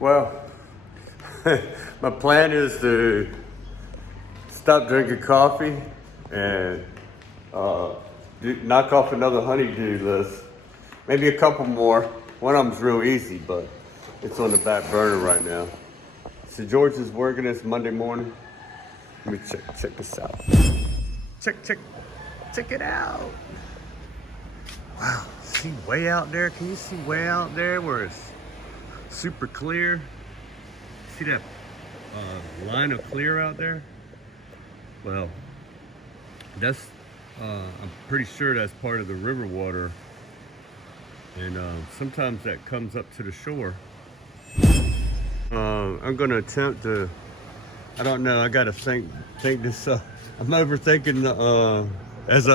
Well, my plan is to stop drinking coffee and knock off another honeydew list. Maybe a couple more. One of them's real easy, but it's on the back burner right now. So George is working this Monday morning. Let me check this out. Check it out. Wow, see way out there? Can you see way out there where it's super clear? See that line of clear out there? Well, that's I'm pretty sure that's part of the river water, and sometimes that comes up to the shore. I'm gonna attempt to, I don't know, I gotta think this I'm overthinking as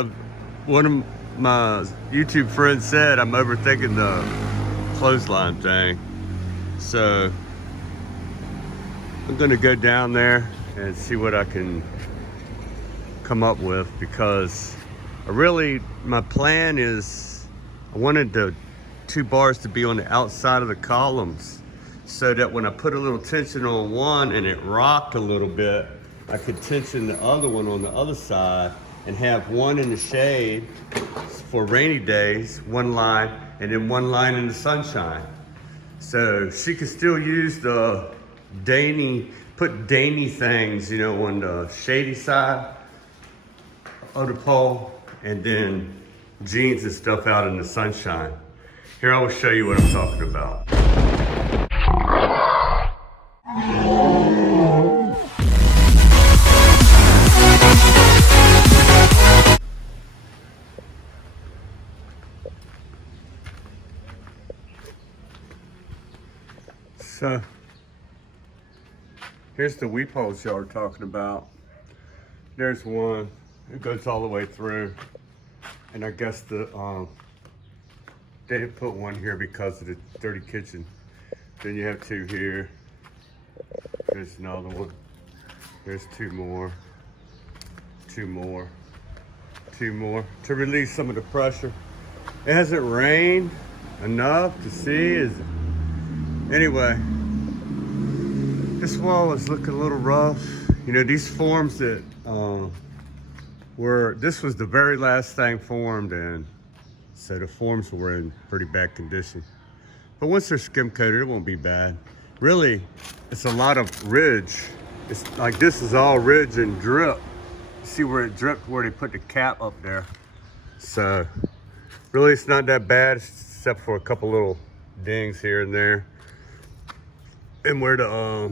one of my YouTube friends said, I'm overthinking the clothesline thing. So I'm gonna go down there and see what I can come up with, because my plan is I wanted the two bars to be on the outside of the columns, so that when I put a little tension on one and it rocked a little bit, I could tension the other one on the other side and have one in the shade for rainy days, one line, and then one line in the sunshine. So she could still use the put dainty things, on the shady side of the pole, and then jeans and stuff out in the sunshine. Here, I will show you what I'm talking about. So here's the weep holes y'all are talking about. There's one, it goes all the way through, and I guess they didn't put one here because of the dirty kitchen. Then you have two here. There's another one. There's two more to release some of the pressure. It hasn't rained enough to see. Anyway, this wall is looking a little rough. These forms that this was the very last thing formed, and so the forms were in pretty bad condition. But once they're skim coated, it won't be bad. Really, it's a lot of ridge. It's like this is all ridge and drip. See where it dripped, where they put the cap up there. So really, it's not that bad, except for a couple little dings here and there. And where the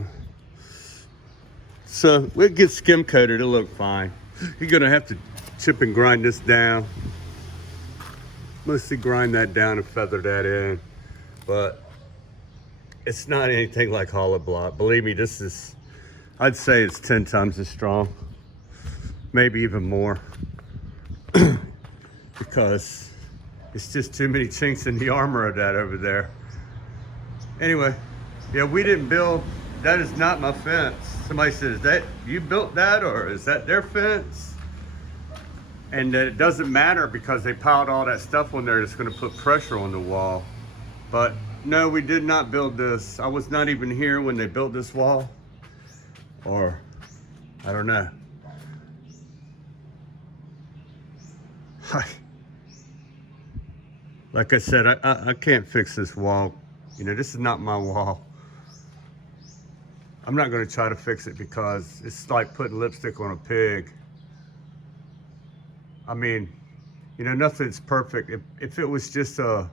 so it gets skim coated, it'll look fine. You're gonna have to chip and grind this down. Mostly grind that down and feather that in. But it's not anything like hollow block. Believe me, I'd say it's 10 times as strong. Maybe even more. Because it's just too many chinks in the armor of that over there. Anyway, yeah, we didn't build, that is not my fence. Somebody says, that you built that, or is that their fence? And it doesn't matter because they piled all that stuff on there that's gonna put pressure on the wall. But no, we did not build this. I was not even here when they built this wall. Or, I don't know. Like I said, I can't fix this wall. This is not my wall. I'm not gonna try to fix it because it's like putting lipstick on a pig. I mean, nothing's perfect. If it was just a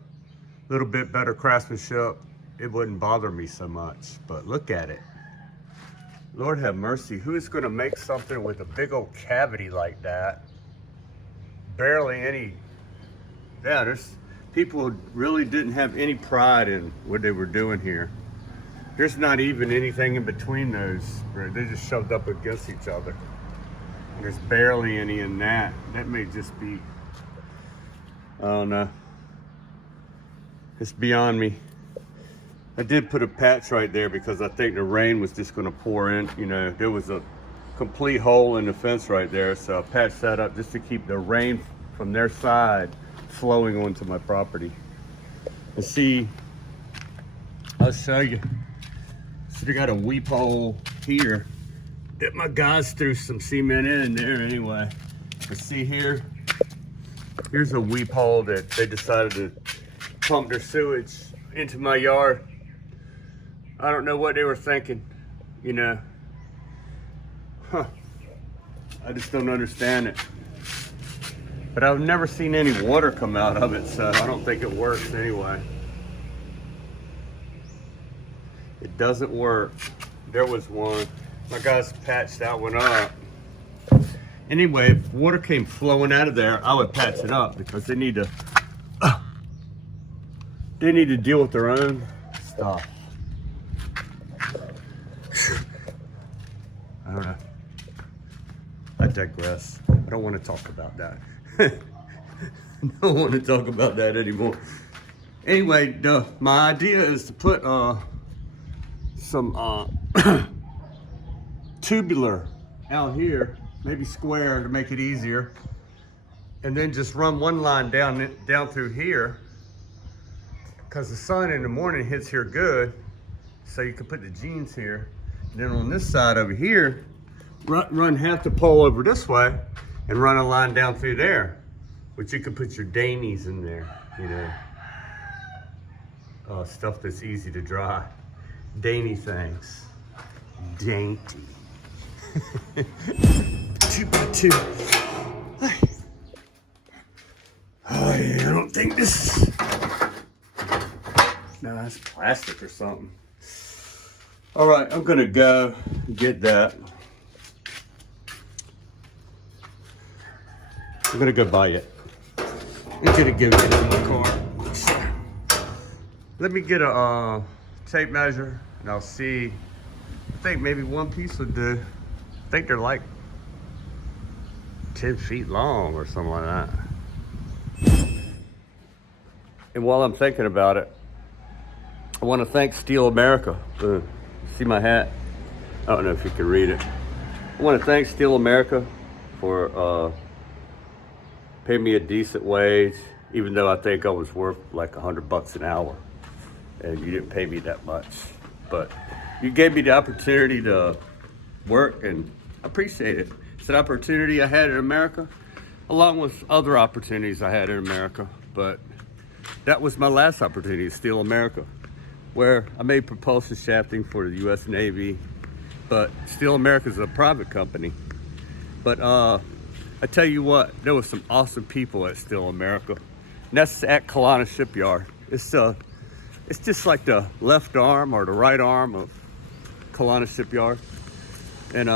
little bit better craftsmanship, it wouldn't bother me so much. But look at it. Lord have mercy. Who is gonna make something with a big old cavity like that? Barely any, yeah, there's people who really didn't have any pride in what they were doing here. There's not even anything in between those. They just shoved up against each other. There's barely any in that. That may just be, I don't know. It's beyond me. I did put a patch right there because I think the rain was just gonna pour in. There was a complete hole in the fence right there. So I patched that up just to keep the rain from their side flowing onto my property. And see, I'll show you. So they got a weep hole here that my guys threw some cement in there anyway. But see here, here's a weep hole that they decided to pump their sewage into my yard. I don't know what they were thinking, you know. I just don't understand it. But I've never seen any water come out of it, so I don't think it works anyway. It doesn't work. There was one. My guys patched that one up. Anyway, if water came flowing out of there, I would patch it up because they need to deal with their own stuff. I don't know. I digress. I don't want to talk about that. I don't want to talk about that anymore. Anyway, my idea is to put some tubular out here, maybe square to make it easier, and then just run one line down through here, because the sun in the morning hits here good, so you can put the jeans here. And then on this side over here, run half the pole over this way and run a line down through there, which you can put your dainties in there, you know, stuff that's easy to dry. Dainty things. Dainty. 2x2. I don't think this. No, that's plastic or something. All right, I'm gonna go get that. I'm gonna go buy it. I'm gonna give it in the car. Let me get a tape measure and I'll see. I think maybe one piece would do. I think they're like 10 feet long or something like that. And while I'm thinking about it, I want to thank Steel America. See my hat? I don't know if you can read it. I want to thank Steel America for paying me a decent wage, even though I think I was worth like $100 an hour. And you didn't pay me that much. But you gave me the opportunity to work, and I appreciate it. It's an opportunity I had in America, along with other opportunities I had in America. But that was my last opportunity, Steel America, where I made propulsion shafting for the U.S. Navy. But Steel America is a private company. But I tell you what, there was some awesome people at Steel America. And that's at Kelowna Shipyard. It's just like the left arm or the right arm of Kelowna Shipyard. And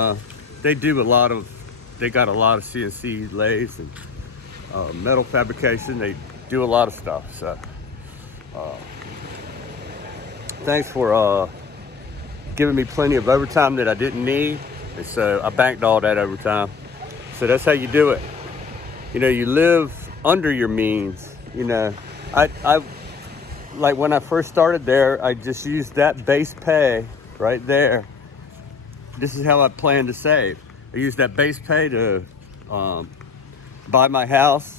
they got a lot of CNC lathes and metal fabrication. They do a lot of stuff. So thanks for giving me plenty of overtime that I didn't need. And so I banked all that overtime. So that's how you do it. You know, you live under your means. You know, I like when I first started there, I just used that base pay right there. This is how I planned to save. I used that base pay to buy my house,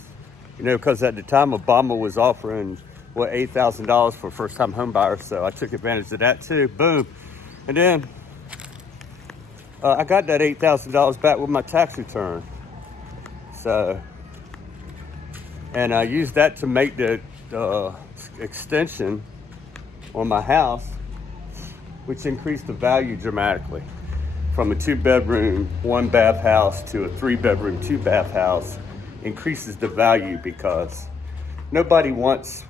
you know, because at the time Obama was offering, what, $8,000 for first-time home buyers. So I took advantage of that too, boom. And then I got that $8,000 back with my tax return. So, and I used that to make the extension on my house, which increased the value dramatically from a 2-bedroom, 1-bath house to a 3-bedroom, 2-bath house. Increases the value because nobody wants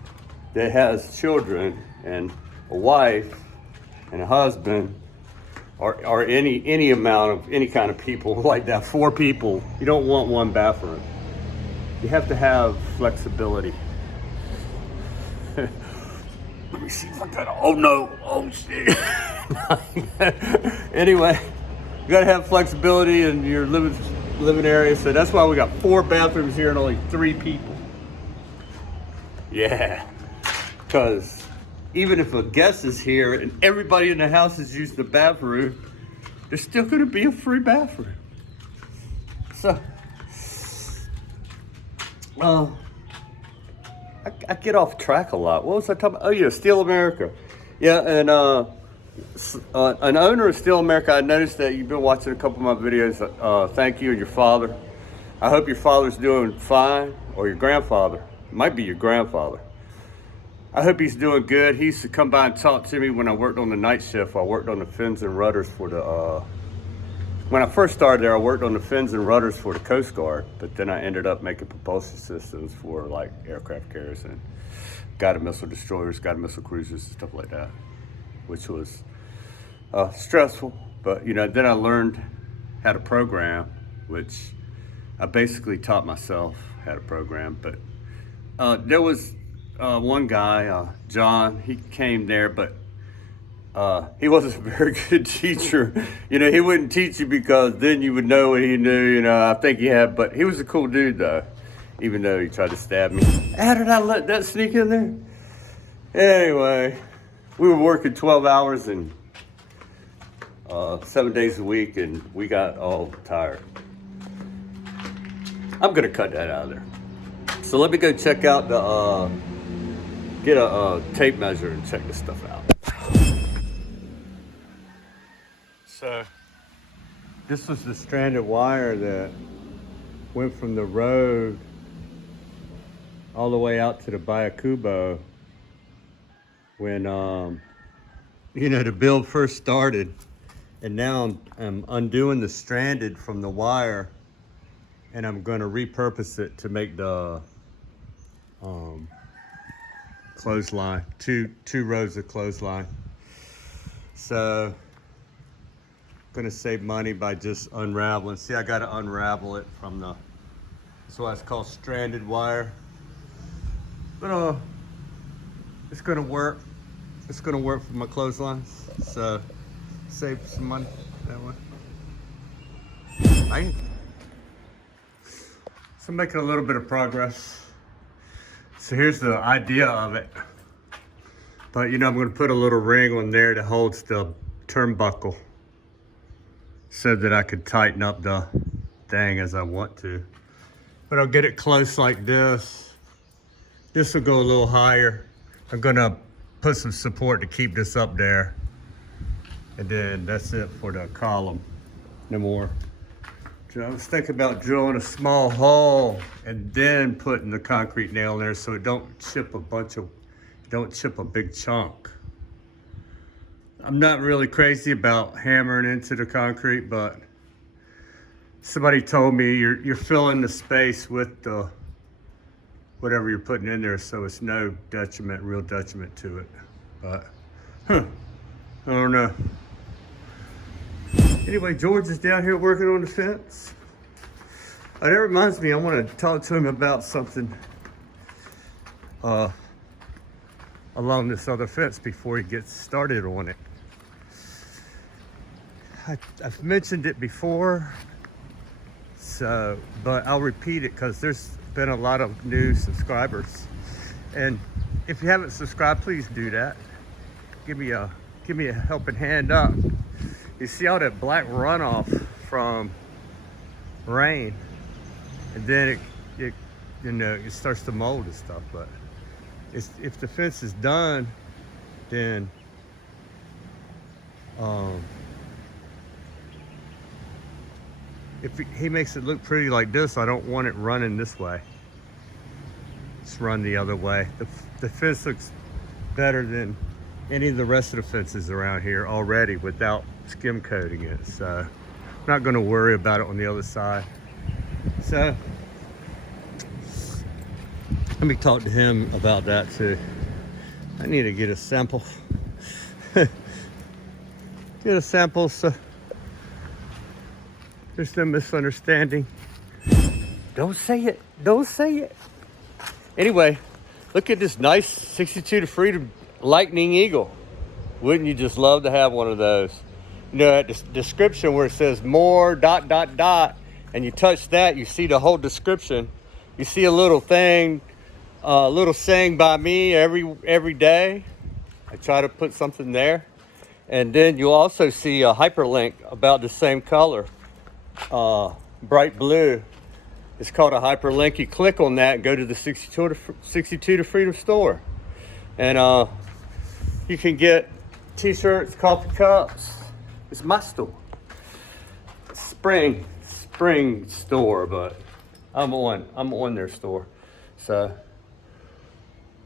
that has children and a wife and a husband or any amount of any kind of people like that. 4 people, you don't want 1 bathroom. You have to have flexibility. Let me see if I got oh no, oh shit. Anyway, you gotta have flexibility in your living area. So that's why we got 4 bathrooms here and only 3 people. Yeah, because even if a guest is here and everybody in the house is using the bathroom, there's still gonna be a free bathroom. So, I get off track a lot. What was I talking about? Oh yeah, Steel America. Yeah, and An owner of Steel America, I noticed that you've been watching a couple of my videos. Thank you and your father. I hope your father's doing fine, or your grandfather. It might be your grandfather. I hope he's doing good. He used to come by and talk to me when I worked on the night shift. I worked on the fins and rudders for the, when I first started there, I worked on the fins and rudders for the Coast Guard, but then I ended up making propulsion systems for like aircraft carriers and guided missile destroyers, guided missile cruisers, stuff like that, which was stressful. But you know, then I learned how to program, which I basically taught myself how to program. But there was one guy, John, he came there, but he wasn't a very good teacher. You know, he wouldn't teach you because then you would know what he knew. You know, I think he had, but he was a cool dude though, even though he tried to stab me. How did I let that sneak in there? Anyway, we were working 12 hours and 7 days a week, and we got all tired. I'm gonna cut that out of there. So let me go check out the, get a tape measure and check this stuff out. So this was the stranded wire that went from the road all the way out to the Bayacubo when, you know, the build first started. And now I'm undoing the stranded from the wire, and I'm going to repurpose it to make the clothesline, two rows of clothesline. So going to save money by just unraveling. See, I got to unravel it from the, that's why it's called stranded wire. But it's going to work. It's going to work for my clotheslines. So save some money that way. Right. So I'm making a little bit of progress. So here's the idea of it. But you know, I'm going to put a little ring on there that holds the turnbuckle so that I could tighten up the thing as I want to. But I'll get it close like this. This will go a little higher. I'm going to put some support to keep this up there. And then that's it for the column. No more. So I was thinking about drilling a small hole and then putting the concrete nail in there so it don't chip a big chunk. I'm not really crazy about hammering into the concrete, but somebody told me you're filling the space with the whatever you're putting in there, so it's no real detriment to it. But I don't know. Anyway, George is down here working on the fence. That reminds me, I want to talk to him about something along this other fence before he gets started on it. I've mentioned it before, but I'll repeat it because there's been a lot of new subscribers. And if you haven't subscribed, please do that. Give me a helping hand up. You see all that black runoff from rain, and then it you know, it starts to mold and stuff. But if the fence is done, then if he makes it look pretty like this, I don't want it running this way. Just run the other way. The fence looks better than any of the rest of the fences around here already without skim coating it. So I'm not going to worry about it on the other side. So let me talk to him about that too. I need to get a sample. Get a sample so there's no misunderstanding. Don't say it. Don't say it. Anyway, look at this nice 62 to Freedom Lightning Eagle. Wouldn't you just love to have one of those? You know, at the description where it says more ... and you touch that, you see the whole description. You see a little thing, a little saying by me every day. I try to put something there. And then you'll also see a hyperlink about the same color, bright blue. It's called a hyperlink. You click on that and go to the 62 to Freedom store. And you can get T-shirts, coffee cups. It's my store. Spring store, but I'm on their store. So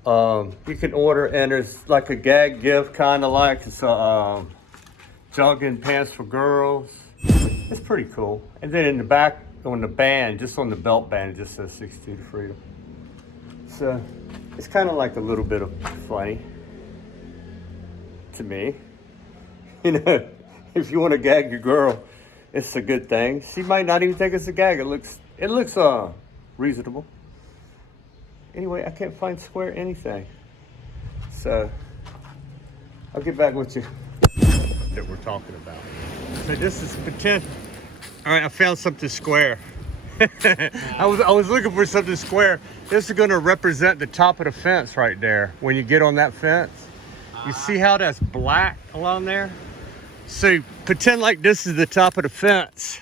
you can order, and there's like a gag gift, kind of like it's a jogging pants for girls. It's pretty cool. And then in the back on the band, just on the belt band, it just says 62 to Freedom. So it's kind of like a little bit of funny to me. You know, if you want to gag your girl, it's a good thing. She might not even think it's a gag. It looks reasonable. Anyway, I can't find square anything. So I'll get back with you that we're talking about. So this is potential. All right, I found something square. I was looking for something square. This is going to represent the top of the fence right there. When you get on that fence, you see how that's black along there? So pretend like this is the top of the fence.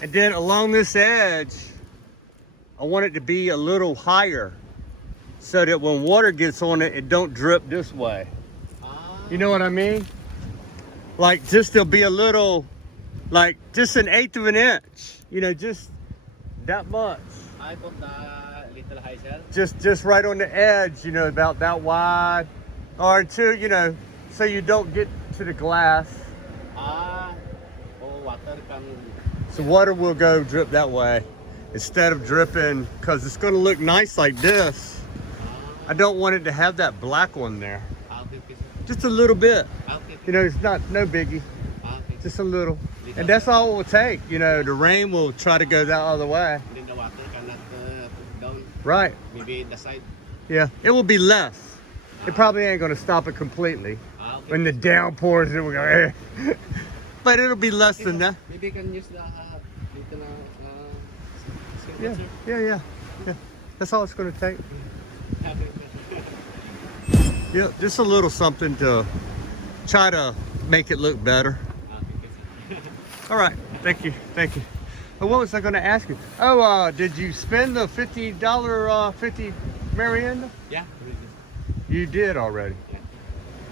And then along this edge, I want it to be a little higher so that when water gets on it, it don't drip this way. You know what I mean? Like just there'll be a little, like just 1/8 of an inch, you know, just that much. I put the little high shell. Just right on the edge, you know, about that wide. Or two, you know, so you don't get to the glass. Water can... So water will go drip that way instead of dripping, because it's going to look nice like this. I don't want it to have that black one there. Just a little bit. You know, it's no biggie. Just a little. And that's all it will take. You know, the rain will try to go that other way. Then the water cannot down. Right. Maybe the side. Yeah, it will be less. It probably ain't going to stop it completely. When the downpours, it will go, eh. But it'll be less than that. Maybe you can use the little Yeah. That's all it's going to take. Yeah, just a little something to try to make it look better. All right, thank you. Oh, what was I going to ask you? Oh, did you spend the $50 50 Marienda? Yeah. You did already. Yeah.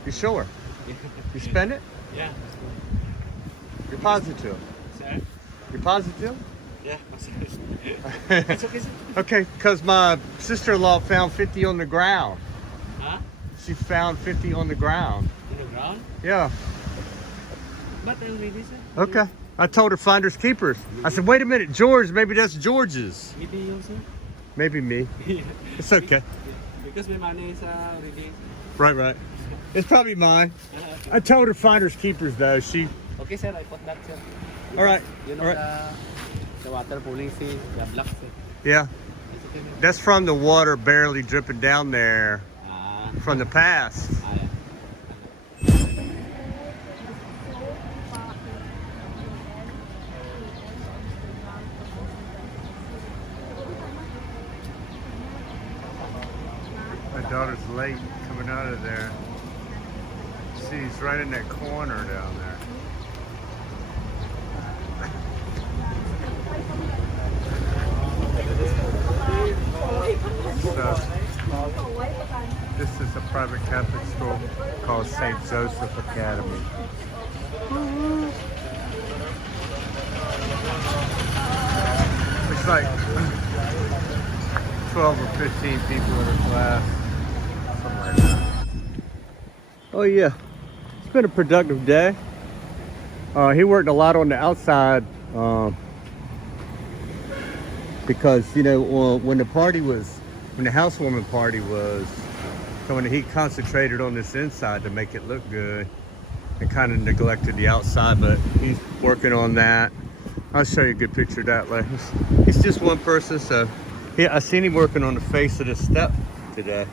You sure? Yeah. You spend it? Yeah. You're positive? Sir? You're positive? Yeah. It's okay, sir. Okay, because my sister-in-law found 50 on the ground. Huh? She found 50 on the ground. On the ground? Yeah. But already, sir. Okay. I told her finders keepers. I said, wait a minute, George, maybe that's George's. Maybe you, sir. Maybe me. It's okay. Because my money is already. Right. It's probably mine. I told her finders keepers though. She. Okay, sir. I put that, sir. All right. You know the water pooling, see the black, sir. Yeah. Okay, That's from the water barely dripping down there from the past. Yeah. My daughter's late coming out of there. She's right in that corner down there. So, this is a private Catholic school called St. Joseph Academy. It's like 12 or 15 people in a class. Something like that. Oh yeah, it's been a productive day. He worked a lot on the outside because, you know, when the housewarming party was coming, he concentrated on this inside to make it look good and kind of neglected the outside, but he's working on that. I'll show you a good picture of that later. He's just one person, so yeah, I seen him working on the face of the step today.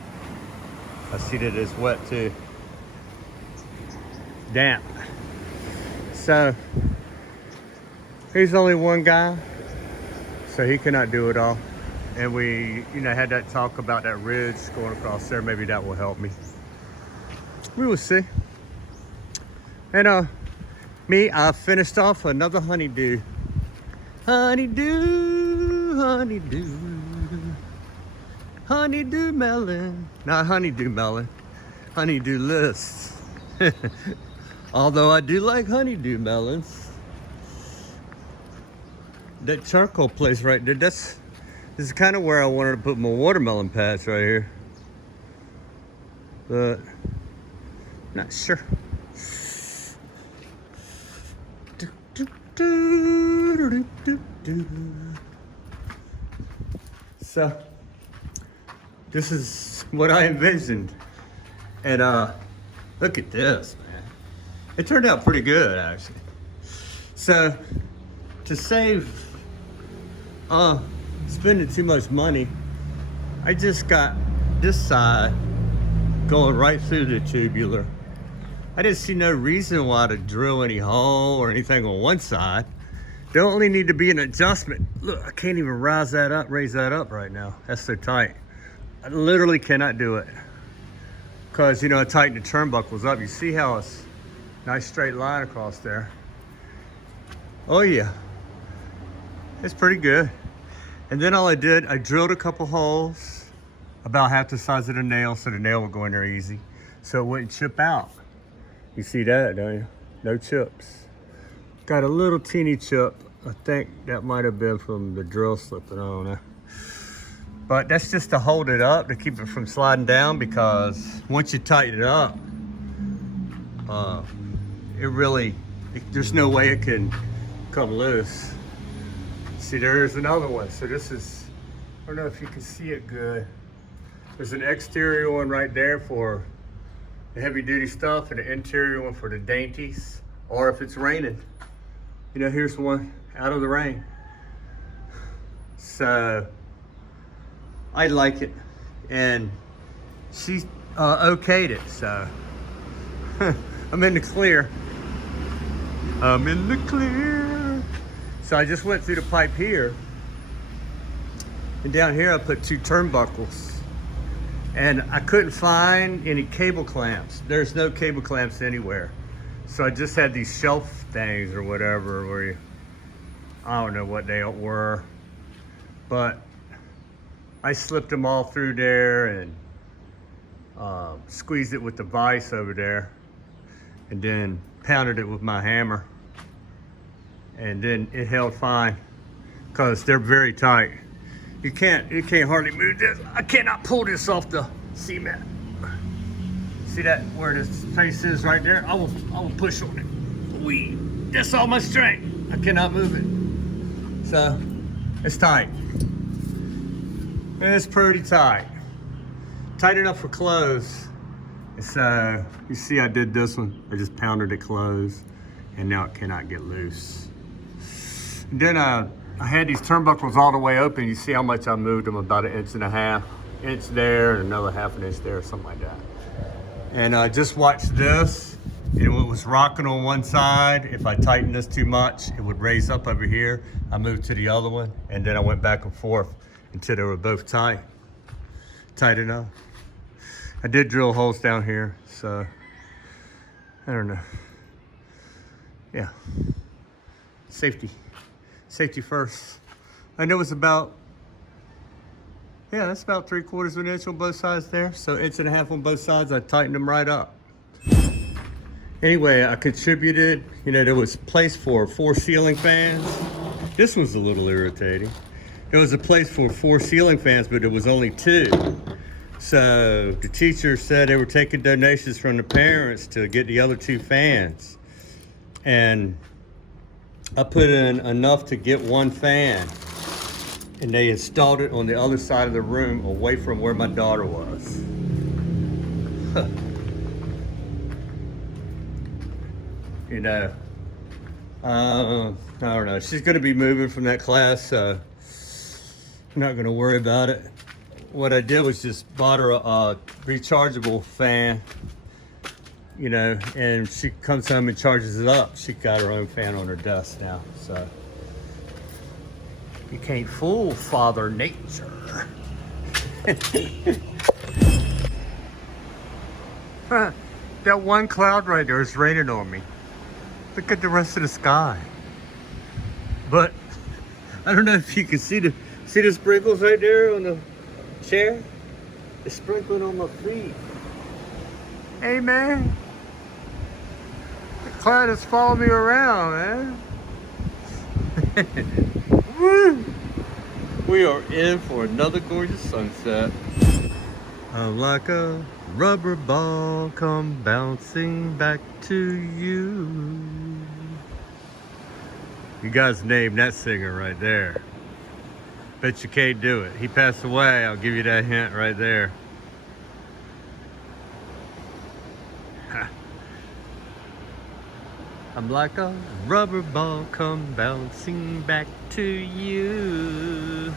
I see that it's wet too. Damp. So he's only one guy, so he cannot do it all. And we, you know, had that talk about that ridge going across there. Maybe that will help me. We will see. And I finished off another honeydew. Honeydew melon. Not honeydew melon. Honeydew list. Although I do like honeydew melons. That charcoal place right there, this is kind of where I wanted to put my watermelon patch right here. But, not sure. So, this is what I envisioned. And look at this, man. It turned out pretty good, actually. So, to save spending too much money, I just got this side going right through the tubular. I didn't see no reason why to drill any hole or anything on one side. There only need to be an adjustment. Look, I can't even raise that up right now. That's so tight. I literally cannot do it. Because, you know, I tightened the turnbuckles up. You see how it's a nice straight line across there. Oh yeah, it's pretty good. And then all I did, I drilled a couple holes about half the size of the nail so the nail would go in there easy. So it wouldn't chip out. You see that, don't you? No chips. Got a little teeny chip. I think that might have been from the drill slipping, I don't know. But that's just to hold it up, to keep it from sliding down, because once you tighten it up, there's no way it can come loose. See, there's another one. So this is, I don't know if you can see it good. There's an exterior one right there for the heavy duty stuff and the interior one for the dainties, or if it's raining. You know, here's one out of the rain. So I like it, and she okayed it, so I'm in the clear. I'm in the clear. So I just went through the pipe here, and down here I put 2 turnbuckles. And I couldn't find any cable clamps. There's no cable clamps anywhere. So I just had these shelf things or whatever where you, I don't know what they were, but I slipped them all through there and squeezed it with the vise over there, and then pounded it with my hammer. And then it held fine because they're very tight. You can't hardly move this. I cannot pull this off the cement. See that where this place is right there? I will push on it. That's all my strength. I cannot move it. So it's tight. It's pretty tight. Tight enough for clothes. So you see I did this one. I just pounded it closed, and now it cannot get loose. And then I had these turnbuckles all the way open. You see how much I moved them, about 1.5 inches there and another 1/2 inch there, something like that. And I just watched this, and it was rocking on one side. If I tightened this too much, it would raise up over here. I moved to the other one, and then I went back and forth until they were both tight enough. I did drill holes down here, so I don't know. Yeah, safety first. And it was about, yeah, that's about 3/4 of an inch on both sides there. So 1.5 inches on both sides. I tightened them right up. Anyway, I contributed, you know, there was a place for 4 ceiling fans. This was a little irritating. There was a place for 4 ceiling fans, but there was only 2. So the teacher said they were taking donations from the parents to get the other 2 fans. And I put in enough to get 1 fan, and they installed it on the other side of the room away from where my daughter was. Huh. You know, I don't know. She's gonna be moving from that class, so I'm not gonna worry about it. What I did was just bought her a rechargeable fan, you know, and she comes home and charges it up. She got her own fan on her desk now, so you can't fool Father Nature. That one cloud right there is raining on me. Look at the rest of the sky. But I don't know if you can see the sprinkles right there on the chair. It's sprinkling on my feet. Hey man, cloud is following me around, man. Woo! We are in for another gorgeous sunset. I'm like a rubber ball come bouncing back to you. You guys named that singer right there. Bet you can't do it. He passed away. I'll give you that hint right there. I'm like a rubber ball come bouncing back to you.